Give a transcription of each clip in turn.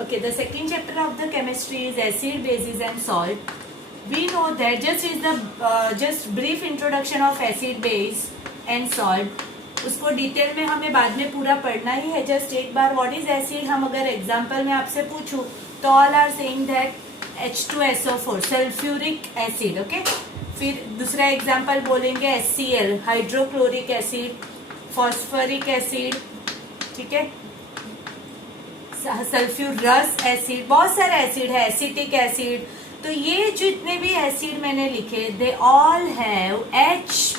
Okay, the second chapter of the chemistry is acid, bases and salt. We know that just brief introduction of acid, base and salt. उसको detail में हमें बाद में पूरा पढ़ना ही है. जस्ट एक बार व्हाट इज एसिड हम अगर एग्जांपल में आपसे पूछूं तो all are saying that H2SO4 sulphuric acid. Okay, फिर दूसरा एग्जांपल बोलेंगे HCl hydrochloric acid, phosphoric acid, ठीक है, सल्फ्यूरस एसिड, बहुत सारे एसिड है, एसिटिक एसिड. तो ये जितने भी एसिड मैंने लिखे दे ऑल हैव H+,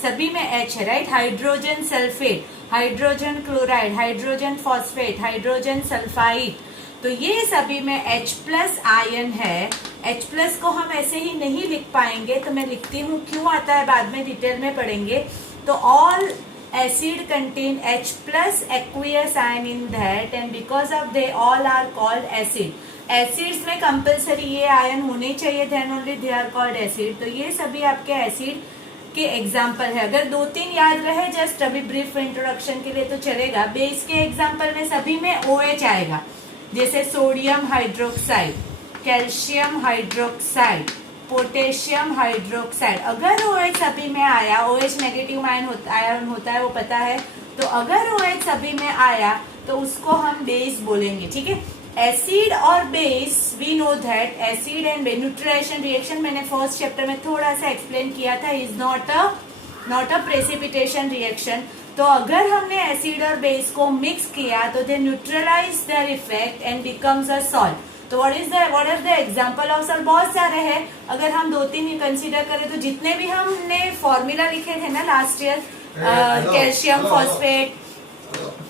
सभी में H है, right. Hydrogen sulphate, hydrogen chloride, hydrogen phosphate, hydrogen sulphide. तो ये सभी में H+ आयन है. H+ को हम ऐसे ही नहीं लिख पाएंगे, तो मैं लिखती हूँ, क्यों आता है बाद में डिटेल में पढ़ेंगे. तो all acid contain H+ aqueous ion in that and because of they all are called acid. Acids में कंपलसरी ये आयन होने चाहिए, then only they are called acid. तो ये सभी आपके एसिड के एग्जाम्पल है. अगर 2-3 याद रहे जस्ट अभी ब्रीफ इंट्रोडक्शन के लिए तो चलेगा. बेस के एग्जाम्पल में सभी में OH आएगा, जैसे sodium hydroxide, calcium hydroxide, potassium hydroxide. अगर OH सभी में आया, OH नेगेटिव आयन होता है वो पता है. तो अगर OH सभी में आया तो उसको हम बेस बोलेंगे, ठीक है. एसिड और base we know that acid and neutralisation reaction मैंने फर्स्ट चैप्टर में थोड़ा सा एक्सप्लेन किया था, is not a precipitation reaction. तो अगर हमने एसिड और बेस को मिक्स किया तो they neutralize their effect and becomes a salt. तो what are the example of salt? बहुत सारे हैं. अगर हम 2-3 ही कंसीडर करें तो जितने भी हमने फॉर्मूला लिखे थे ना लास्ट ईयर,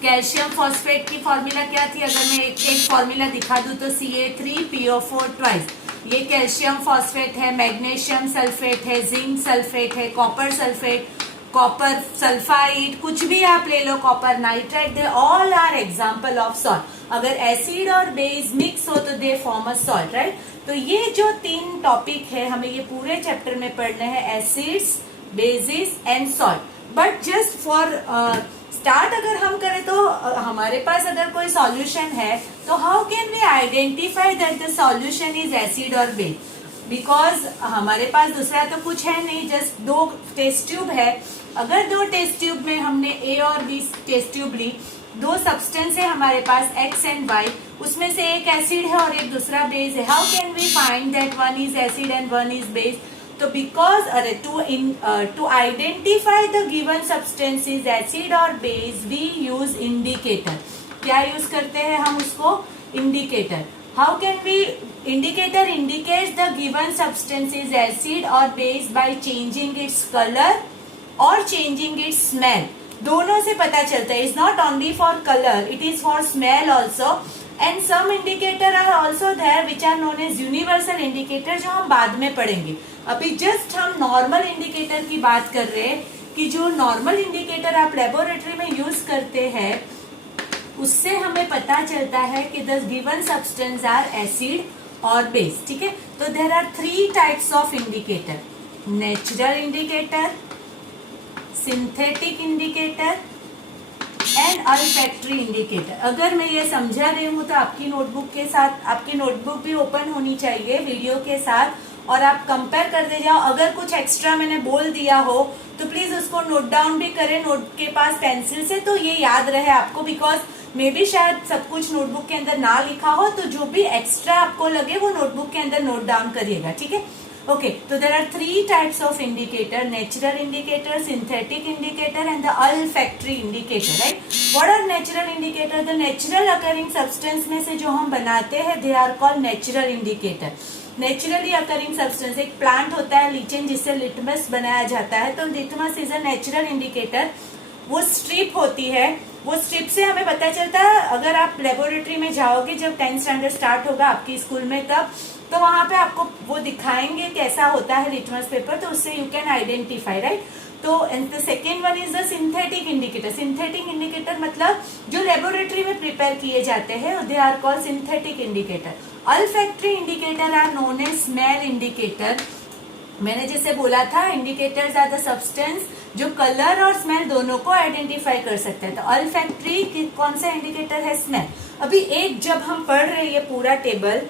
कैल्शियम फॉस्फेट की फॉर्मूला क्या थी? अगर मैं एक फॉर्मूला दिखा दूं तो Ca3PO4 ट्वाइस. ये कैल्शियम फॉस्फेट है, मैग्नीशियम सल्फेट है, जिंक सल्फेट है, कॉपर सल्फेट, कॉपर सल्फाइड, कुछ भी आप ले लो, copper nitride, they all are example of salt. अगर एसिड और बेस मिक्स हो तो they form a salt, right. तो ये जो 3 टॉपिक है हमें ये पूरे चैप्टर में पढ़ने हैं, acids, basis and salt. But just for start अगर हम करें तो हमारे पास अगर कोई सॉल्यूशन है तो how can we identify that the solution is acid और बेस? बिकॉज हमारे पास दूसरा तो कुछ है नहीं, जस्ट 2 टेस्ट ट्यूब है. अगर 2 टेस्ट ट्यूब में हमने A और B टेस्ट ट्यूब ली, 2 सब्सटेंस है हमारे पास X एंड Y, उसमें से एक एसिड है और एक दूसरा बेस है. How can we find that one is acid and one is base? तो because to identify the given substance is acid और बेस वी यूज इंडिकेटर. क्या यूज करते हैं हम उसको? Indicator. How can we? Indicator indicates the given substance is acid or base by changing its color or changing its smell. दोनों से पता चलता है. It's not only for color, it is for smell also. And some indicator are also there which are known as universal indicator, जो हम बाद में पढ़ेंगे. अभी जस्ट हम नॉर्मल इंडिकेटर की बात कर रहे हैं कि जो नॉर्मल इंडिकेटर आप लेबोरेटरी में यूज करते हैं उससे हमें पता चलता है कि the given substance are acid और बेस, ठीक है. तो there are 3 types of indicator, natural indicator, synthetic indicator and olfactory indicator. अगर मैं ये समझा रही हूँ तो आपकी नोटबुक के साथ, आपकी नोटबुक भी ओपन होनी चाहिए वीडियो के साथ और आप कंपेयर करते जाओ. अगर कुछ एक्स्ट्रा मैंने बोल दिया हो तो प्लीज उसको नोट डाउन भी करें नोट के पास पेंसिल से, तो ये याद रहे आपको. बिकॉज मे बी शायद सब कुछ नोटबुक के अंदर ना लिखा हो, तो जो भी एक्स्ट्रा आपको लगे वो नोटबुक के अंदर नोट डाउन करिएगा, ठीक है. ओके, तो there are 3 types of indicator, natural indicator, synthetic indicator and the olfactory indicator, right. What are natural indicator? The natural occurring substance में से जो हम बनाते हैं they are called natural indicator. Naturally occurring substance, एक plant होता है lichen जिससे लिटमस बनाया जाता है, तो litmus is a natural indicator. वो स्ट्रिप होती है, वो स्ट्रिप से हमें पता चलता है. अगर आप लेबोरेटरी में जाओगे जब 10th स्टैंडर्ड स्टार्ट होगा आपकी स्कूल में तब, तो वहां पे आपको वो दिखाएंगे कैसा होता है लिटमस पेपर, तो उससे यू कैन आइडेंटिफाई, राइट. तो the second one is the synthetic indicator. Synthetic indicator मतलब जो लेबोरेटरी में प्रिपेयर किए जाते हैं they are called synthetic indicator. Olfactory indicator are known as smell indicator. मैंने जैसे बोला था इंडिकेटर्स आर द सब्सटेंस जो कलर और स्मेल दोनों को आइडेंटिफाई कर सकते हैं। तो अल्फैक्टरी कौन सा इंडिकेटर है? स्मेल। अभी एक जब हम पढ़ रहे हैं ये पूरा टेबल,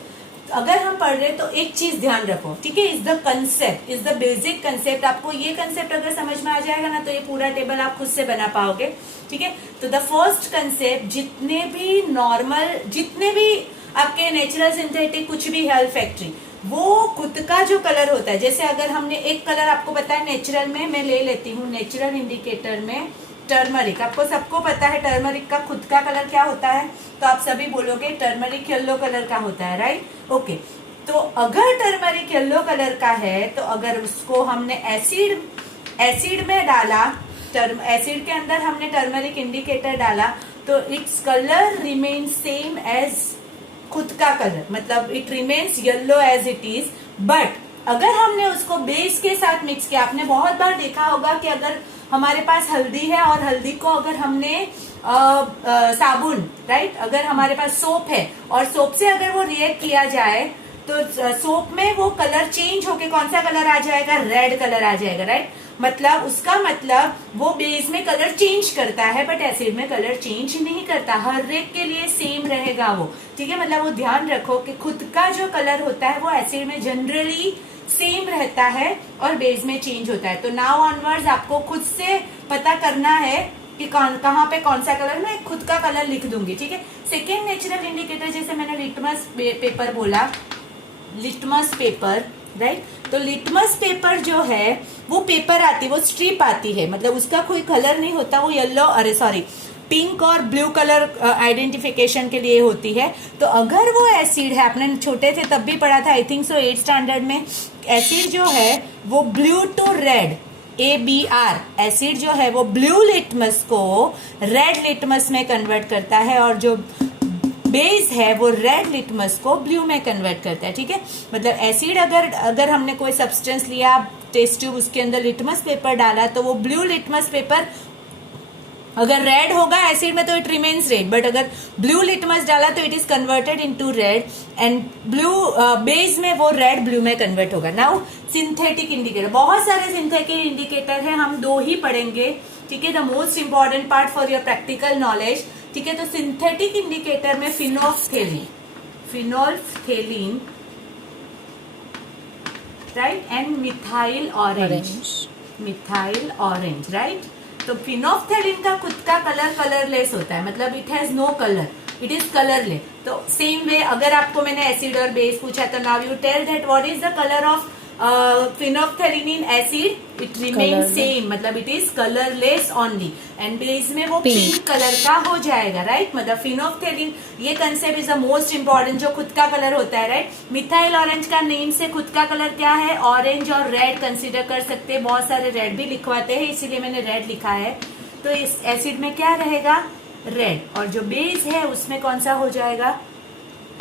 अगर हम पढ़ रहे तो एक चीज ध्यान रखो, ठीक है, is the concept, is the basic concept. आपको ये कंसेप्ट अगर समझ में आ जाएगा ना तो ये पूरा टेबल आप खुद से बना पाओगे, ठीक है। तो द फर्स्ट कंसेप्ट, जितने भी नॉर्मल, जितने भी आपके नेचुरल सिंथेटिक कुछ भी है अल्फैक्टरी, वो खुद का जो कलर होता है, जैसे अगर हमने एक कलर आपको पता है नेचुरल में, मैं ले लेती हूँ नेचुरल इंडिकेटर में टर्मरिक, आपको सबको पता है टर्मरिक का खुद का कलर क्या होता है, तो आप सभी बोलोगे टर्मरिक येलो कलर का होता है, राइट, ओके। तो अगर टर्मरिक येलो कलर का है तो अगर उसको हमने एसिड में डाला, एसिड के अंदर हमने टर्मरिक इंडिकेटर डाला, तो its colour remain same as खुद का कलर, मतलब it remains yellow as it is. But अगर हमने उसको बेस के साथ मिक्स किया, आपने बहुत बार देखा होगा कि अगर हमारे पास हल्दी है और हल्दी को अगर हमने साबुन, राइट, अगर हमारे पास सोप है और सोप से अगर वो रिएक्ट किया जाए तो सोप में वो कलर चेंज होके कौन सा कलर आ जाएगा? रेड कलर आ जाएगा, राइट। मतलब उसका मतलब वो बेस में कलर चेंज करता है बट एसिड में कलर चेंज नहीं करता, हर एक के लिए सेम रहेगा वो, ठीक है। मतलब वो ध्यान रखो कि खुद का जो कलर होता है वो एसिड में जनरली सेम रहता है और बेस में चेंज होता है। तो नाउ ऑनवर्ड्स आपको खुद से पता करना है कि कहाँ पे कौन सा कलर, मैं खुद का कलर लिख दूंगी, ठीक है। सेकेंड नेचुरल इंडिकेटर, जैसे मैंने लिटमस पेपर बोला, लिटमस पेपर, राइट। तो लिटमस पेपर जो है वो पेपर आती है, वो स्ट्रिप आती है, मतलब उसका कोई कलर नहीं होता, वो येलो, अरे सॉरी, पिंक और ब्लू कलर आइडेंटिफिकेशन के लिए होती है। तो अगर वो एसिड है, आपने छोटे थे तब भी पढ़ा था, I think so 8th standard में, एसिड जो है वो blue to red, ABR acid जो है वो ब्लू लिटमस को रेड लिटमस में कन्वर्ट करता है और जो बेस है वो रेड लिटमस को ब्लू में कन्वर्ट करता है, ठीक है। मतलब एसिड अगर हमने कोई सब्सटेंस लिया, टेस्ट ट्यूब, उसके अंदर लिटमस पेपर डाला, तो वो ब्लू लिटमस पेपर अगर रेड होगा एसिड में तो इट रिमेन्स रेड, बट अगर ब्लू लिटमस डाला तो it is converted into red and blue base में वो रेड ब्लू में कन्वर्ट होगा। नाउ सिंथेटिक इंडिकेटर, बहुत सारे सिंथेटिक इंडिकेटर है, हम 2 ही पढ़ेंगे, ठीक है। The most important part for your practical knowledge, ठीक है। तो सिंथेटिक इंडिकेटर में phenolphthalein, right, and methyl orange, right. तो फिनोल्फ्थेलिन का खुद का कलर कलरलेस होता है, मतलब it has no colour, it is colourless. तो सेम वे अगर आपको मैंने एसिड और बेस पूछा तो now you tell that what is the colour of phenolphthalein in acid, it remain same, मतलब it is colourless only, and base में वो पिंक कलर का हो जाएगा, राइट। मतलब फिनोल्फ्थेलिन, ये concept is the most important, जो खुद का कलर होता है, राइट। मिथाइल ऑरेंज का नेम से खुद का कलर क्या है? ऑरेंज और रेड कंसिडर कर सकते हैं, बहुत सारे रेड भी लिखवाते हैं, इसीलिए मैंने रेड लिखा है। तो इस एसिड में क्या रहेगा? रेड, और जो बेस है उसमें कौन सा हो जाएगा?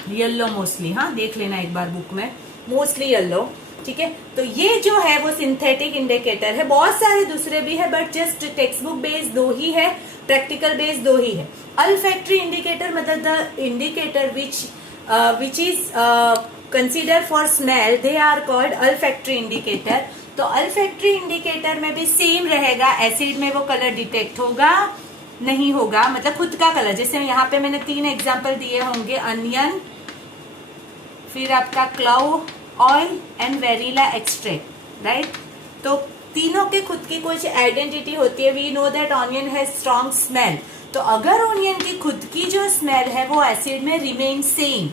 येलो मोस्टली, हाँ देख लेना एक बार बुक में, मोस्टली येलो, ठीक है। तो ये जो है वो सिंथेटिक इंडिकेटर है, बहुत सारे दूसरे भी है but just text book base 2 ही है, प्रैक्टिकल बेस 2 ही है। अल्फैक्टरी इंडिकेटर मतलब the indicator which is consider for smell, they are called olfactory indicator. तो अल्फैक्टरी इंडिकेटर में भी सेम रहेगा, एसिड में वो कलर डिटेक्ट होगा नहीं होगा, मतलब खुद का कलर, जैसे यहाँ पे मैंने 3 एग्जाम्पल दिए होंगे, अनियन, फिर आपका clove oil and vanilla extract, right. तो तीनों के खुद की कुछ आइडेंटिटी होती है। We know that onion has strong smell, तो अगर ऑनियन की खुद की जो स्मेल है वो एसिड में रिमेन सेम,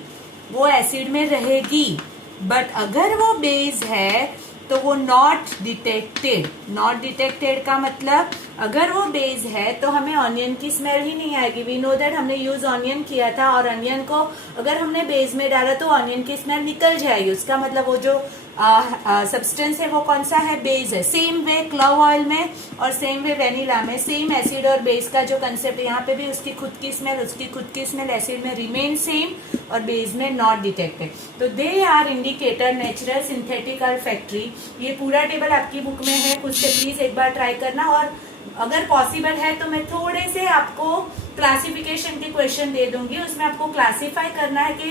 वो एसिड में रहेगी, बट अगर वो बेस है तो वो नॉट डिटेक्टेड। नॉट डिटेक्टेड का मतलब अगर वो बेस है तो हमें ऑनियन की स्मेल ही नहीं आएगी। वी नो दैट हमने यूज ऑनियन किया था, और ऑनियन को अगर हमने बेस में डाला तो ऑनियन की स्मेल निकल जाएगी, उसका मतलब वो जो सब्सटेंस है वो कौन सा है? बेस है। सेम वे क्लव ऑयल में और सेम वे वेनिला में सेम एसिड और बेस का जो कंसेप्ट है, यहाँ पे भी उसकी खुद की स्मेल, उसकी खुद की स्मेल एसिड में रिमेन सेम और बेस में नॉट डिटेक्टेड। तो they are indicator natural synthetic olfactory. ये पूरा टेबल आपकी बुक में है, खुद से प्लीज एक बार ट्राई करना, और अगर पॉसिबल है तो मैं थोड़े से आपको क्लासिफिकेशन के क्वेश्चन दे दूंगी, उसमें आपको क्लासिफाई करना है कि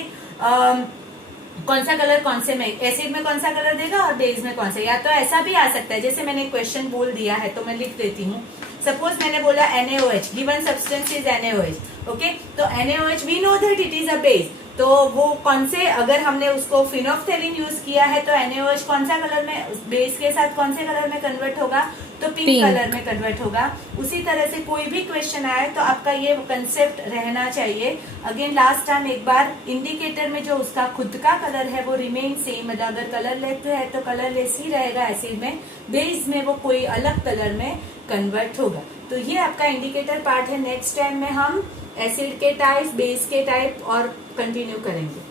कौन सा कलर कौन से में, एसिड में कौन सा कलर देगा और बेस में कौन सा। या तो ऐसा भी आ सकता है, जैसे मैंने क्वेश्चन बोल दिया है तो मैं लिख देती हूँ। सपोज मैंने बोला NaOH, given substance is NaOH, okay. तो NaOH we know that it is a base, तो वो कौन से, अगर हमने उसको फिनोफ्थेलिन यूज किया है तो NaOH कौन सा कलर में, बेस के साथ कौन से कलर में कन्वर्ट होगा, तो पिंक कलर में कन्वर्ट होगा। उसी तरह से कोई भी क्वेश्चन आए तो आपका ये कंसेप्ट रहना चाहिए। अगेन लास्ट टाइम एक बार, इंडिकेटर में जो उसका खुद का कलर है वो रिमेन सेम, मतलब अगर कलर लेस है तो कलर लेस ही रहेगा एसिड में, बेस में वो कोई अलग कलर में कन्वर्ट होगा। तो ये आपका इंडिकेटर पार्ट है। नेक्स्ट टाइम में हम एसिड के टाइप, बेस के टाइप और कंटिन्यू करेंगे।